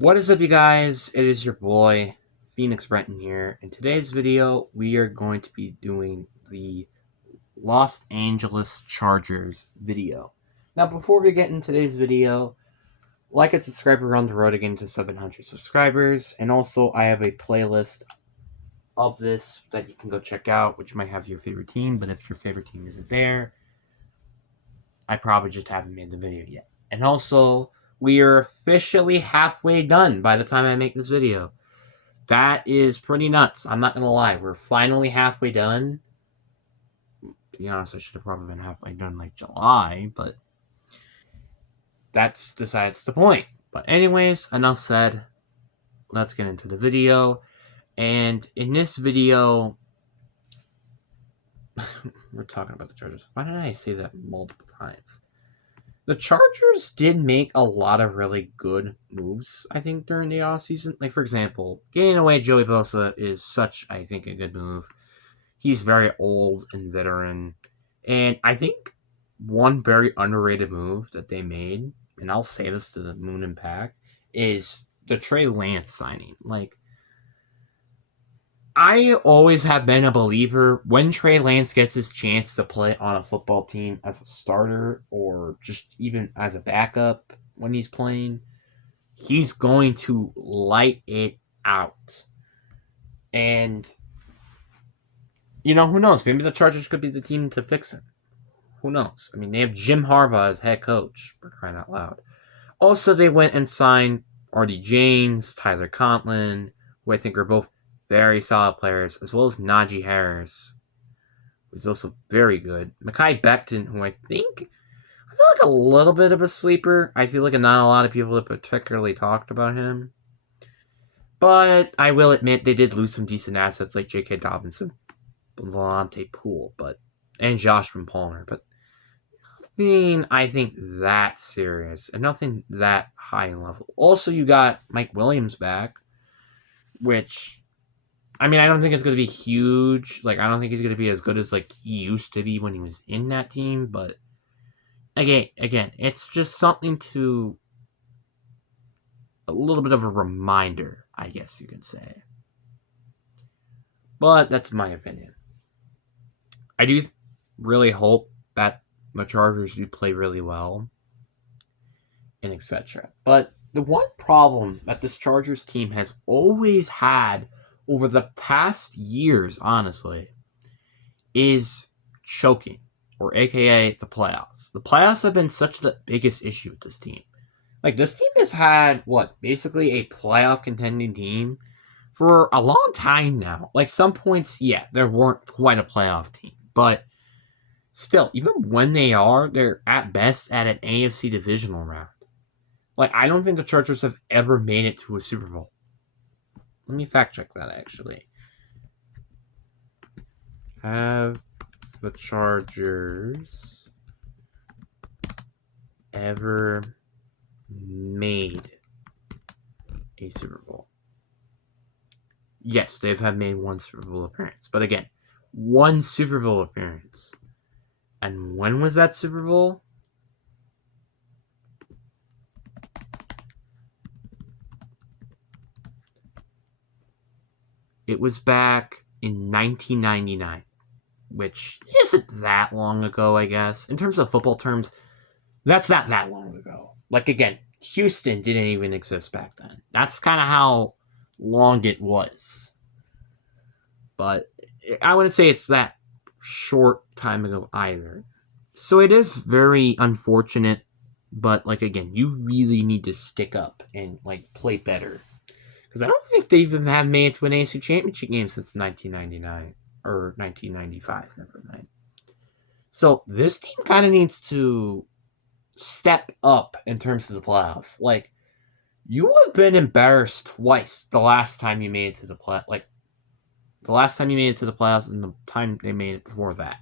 What is up, you guys? It is your boy, Phoenix Brenton here. In today's video, we are going to be doing the Los Angeles Chargers video. Now, before we get into today's video, like and subscribe. We're on the road again to 700 subscribers. And also, I have a playlist of this that you can go check out, which might have your favorite team. But if your favorite team isn't there, I probably just haven't made the video yet. And also, we are officially halfway done by the time I make this video. That is pretty nuts. I'm not going to lie. We're finally halfway done. To be honest, I should have probably been halfway done like July, but that's besides the point. But anyways, enough said. Let's get into the video. And in this video, we're talking about the Chargers. Why did I say that multiple times? The Chargers did make a lot of really good moves, I think, during the offseason. Like, for example, getting away Joey Bosa is such, I think, a good move. He's very old and veteran. And I think one very underrated move that they made, and I'll say this to the moon and back, is the Trey Lance signing. Like, I always have been a believer when Trey Lance gets his chance to play on a football team as a starter or just even as a backup when he's playing, he's going to light it out. And, who knows? Maybe the Chargers could be the team to fix him. Who knows? I mean, they have Jim Harbaugh as head coach, for crying out loud. Also, they went and signed Artie James, Tyler Conklin, who I think are both very solid players, as well as Najee Harris, who's also very good. Mekhi Becton, who I feel like a little bit of a sleeper. I feel like not a lot of people have particularly talked about him. But I will admit they did lose some decent assets like J.K. Dobbins and Volante Poole, and Josh from Palmer, but nothing I think that serious and nothing that high level. Also, you got Mike Williams back, which, I mean, I don't think it's going to be huge. Like, I don't think he's going to be as good as, like, he used to be when he was in that team, but again, it's just something to, a little bit of a reminder, I guess you could say. But that's my opinion. I do really hope that the Chargers do play really well, and etc. But the one problem that this Chargers team has always had over the past years, honestly, is choking, or AKA the playoffs. The playoffs have been such the biggest issue with this team. Like, this team has had, basically a playoff contending team for a long time now. Like, some points, yeah, there weren't quite a playoff team, but still, even when they are, they're at best at an AFC divisional round. Like, I don't think the Chargers have ever made it to a Super Bowl. Let me fact check that, actually. Have the Chargers ever made a Super Bowl? Yes, they've had made one Super Bowl appearance. But again, one Super Bowl appearance. And when was that Super Bowl? It was back in 1999, which isn't that long ago, I guess. In terms of football terms, that's not that long ago. Like, again, Houston didn't even exist back then. That's kind of how long it was. But I wouldn't say it's that short time ago either. So it is very unfortunate, but, like, again, you really need to stick up and, like, play better. Because I don't think they even have made it to an AFC Championship game since 1999 or 1995. Never mind. So this team kind of needs to step up in terms of the playoffs. Like, you have been embarrassed twice the last time you made it to the play. Like, the last time you made it to the playoffs and the time they made it before that.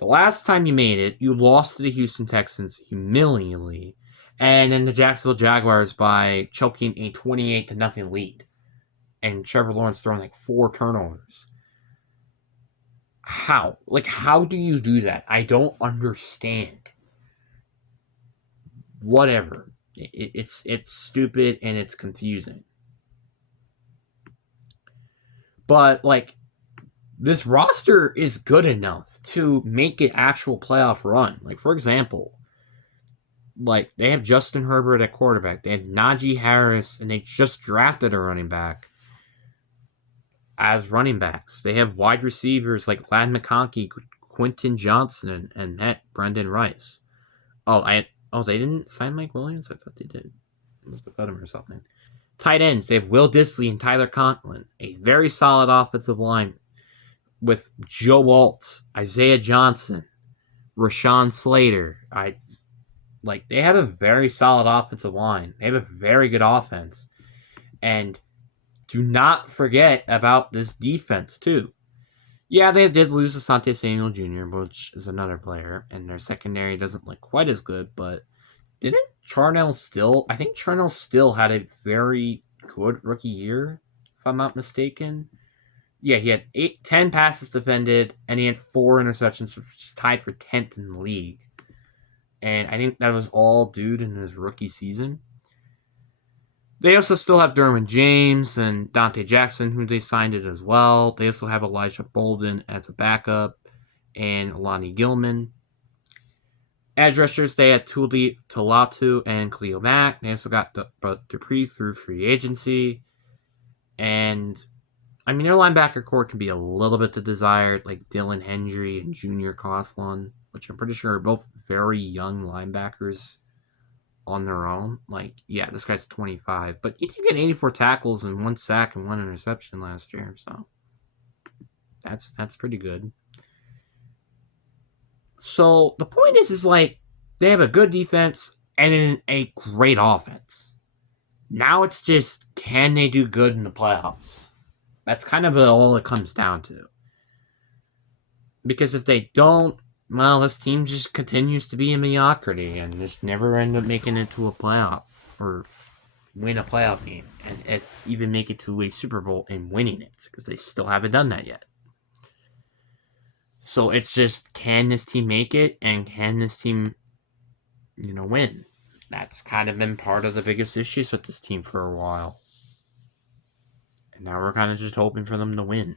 The last time you made it, you lost to the Houston Texans humiliatingly, and then the Jacksonville Jaguars by choking a 28-0 lead, and Trevor Lawrence throwing like 4 turnovers. How? Like, how do you do that? I don't understand. Whatever. It's stupid and it's confusing. But like, this roster is good enough to make an actual playoff run. Like, for example, like they have Justin Herbert at quarterback, they have Najee Harris, and they just drafted a running back as running backs. They have wide receivers like Lad McConkey, Quentin Johnson, and Matt Brendan Rice. They didn't sign Mike Williams? I thought they did. Must have cut him or something. Tight ends, they have Will Dissly and Tyler Conklin. A very solid offensive line with Joe Alt, Isaiah Johnson, Rashawn Slater. They have a very solid offensive line. They have a very good offense. And do not forget about this defense, too. Yeah, they did lose Asante Samuel Jr., which is another player, and their secondary doesn't look quite as good, but didn't Charnell Still... I think Charnell Still had a very good rookie year, if I'm not mistaken. Yeah, he had 10 passes defended, and he had 4 interceptions, which is tied for 10th in the league. And I think that was all due to his rookie season. They also still have Derwin James and Dante Jackson, who they signed it as well. They also have Elijah Bolden as a backup and Lonnie Gilman. Edge rushers, they had Tuli Talatu and Khalil Mack. They also got Dupree through free agency. And, I mean, their linebacker core can be a little bit to desired, like Dylan Hendry and Junior Coughlin, which I'm pretty sure are both very young linebackers on their own. Like, yeah, this guy's 25, but he did get 84 tackles and 1 sack and 1 interception last year, so that's pretty good. So the point is like, they have a good defense and a great offense. Now it's just, can they do good in the playoffs? That's kind of all it comes down to. Because if they don't, well, this team just continues to be a mediocrity and just never end up making it to a playoff or win a playoff game, and if even make it to a Super Bowl and winning it, because they still haven't done that yet. So it's just, can this team make it, and can this team, win? That's kind of been part of the biggest issues with this team for a while. And now we're kind of just hoping for them to win.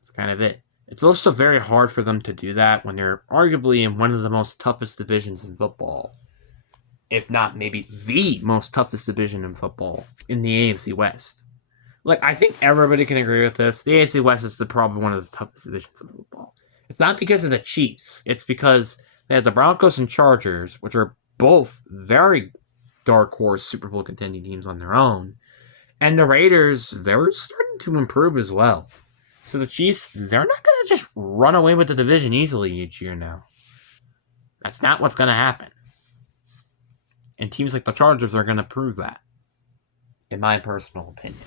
That's kind of it. It's also very hard for them to do that when they're arguably in one of the most toughest divisions in football. If not maybe the most toughest division in football in the AFC West. Like, I think everybody can agree with this. The AFC West is probably one of the toughest divisions of football. It's not because of the Chiefs. It's because they have the Broncos and Chargers, which are both very dark horse Super Bowl contending teams on their own. And the Raiders, they're starting to improve as well. So the Chiefs, they're not going to just run away with the division easily each year now. That's not what's going to happen. And teams like the Chargers are going to prove that, in my personal opinion.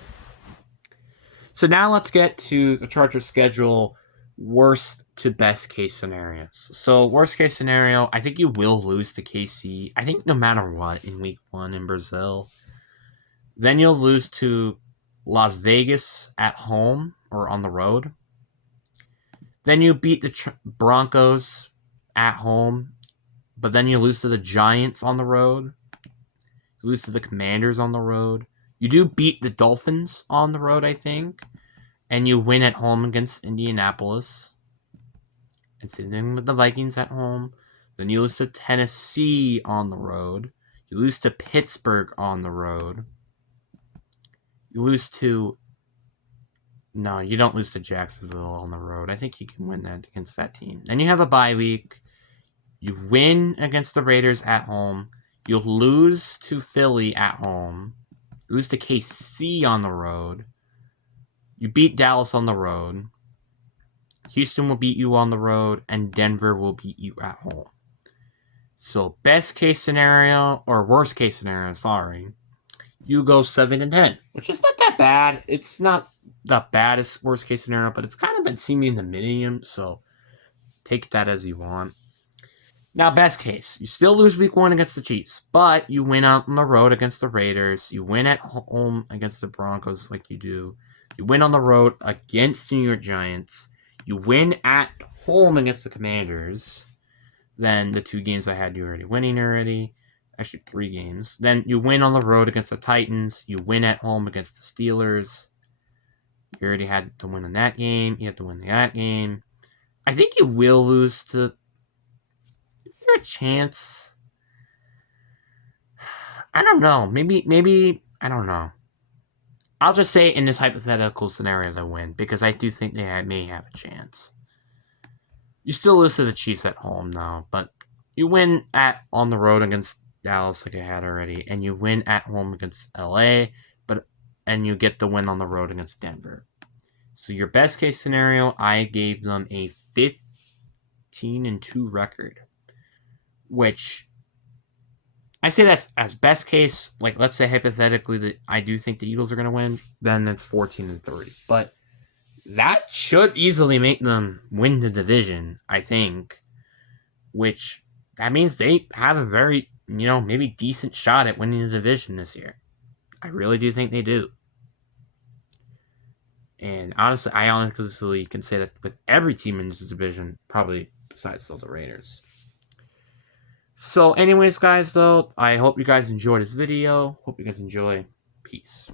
So now let's get to the Chargers' schedule, worst to best case scenarios. So worst case scenario, I think you will lose to KC. I think no matter what in week 1 in Brazil. Then you'll lose to Las Vegas at home or on the road. Then you beat the Broncos at home, but then you lose to the Giants on the road. You lose to the Commanders on the road. You do beat the Dolphins on the road, I think, and you win at home against Indianapolis. And then with the Vikings at home. Then you lose to Tennessee on the road. You lose to Pittsburgh on the road. You lose to... No, you don't lose to Jacksonville on the road. I think you can win that against that team. Then you have a bye week. You win against the Raiders at home. You'll lose to Philly at home. You lose to KC on the road. You beat Dallas on the road. Houston will beat you on the road. And Denver will beat you at home. So best case scenario, or worst case scenario, sorry, you go 7-10, which is not that bad. It's not the baddest worst case scenario, but it's kind of been seeming in the medium, so take that as you want. Now, best case, you still lose week 1 against the Chiefs, but you win out on the road against the Raiders. You win at home against the Broncos like you do. You win on the road against the New York Giants. You win at home against the Commanders. Then the 2 games I had you already winning already. Actually, 3 games. Then you win on the road against the Titans. You win at home against the Steelers. You already had to win in that game. You had to win that game. I think you will lose to... Is there a chance? I don't know. Maybe, I don't know. I'll just say in this hypothetical scenario they win, because I do think they may have a chance. You still lose to the Chiefs at home, though, but you win on the road against Dallas like I had already, and you win at home against LA, and you get the win on the road against Denver. So your best case scenario, I gave them a 15-2 record, which I say that's as best case. Like, let's say hypothetically that I do think the Eagles are going to win, then it's 14-3. But that should easily make them win the division, I think, which that means they have a very, maybe decent shot at winning the division this year. I really do think they do. And honestly, I honestly can say that with every team in this division, probably besides the Raiders. So anyways, guys, though, I hope you guys enjoyed this video. Hope you guys enjoy. Peace.